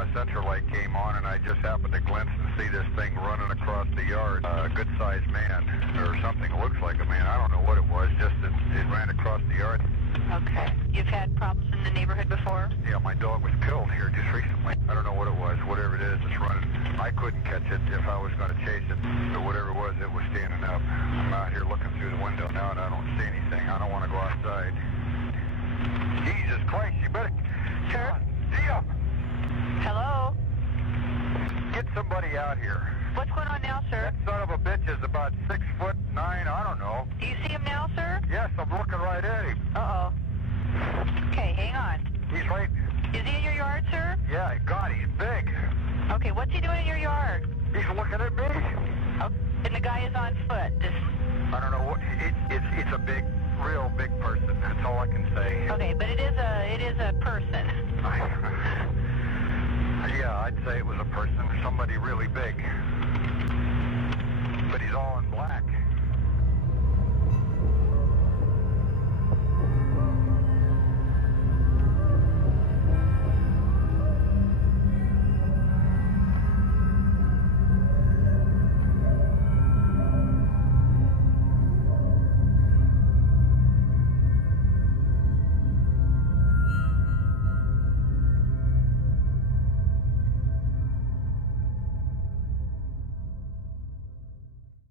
my central light came on, and I just happened to glimpse and see this thing running across the yard. A good-sized man, or something looks like a man. I don't know what it was, just that it ran across the yard. Okay. You've had problems in the neighborhood before? Yeah, my dog was killed here just recently. I don't know what it was. Whatever it is, it's running. I couldn't catch it if I was going to chase it. But whatever it was standing up. I'm out here looking through the window now, and I don't see anything. I don't want to go outside. Jesus Christ, you better... Sir? Gia! Hello? Get somebody out here. What's going on now, sir? That son of a bitch is about 6'9", I don't know. Do you see him now, sir? Yes, I'm looking right at him. Uh-oh. Okay, hang on. He's right... Is he in your yard, sir? Yeah, God, he's big. Okay, what's he doing in your yard? He's looking at me. Oh, and the guy is on foot. I don't know what... It's a big, real big person. That's all I can say. Okay, but it is a person. Yeah, I'd say it was a person, somebody really big. But he's all in black.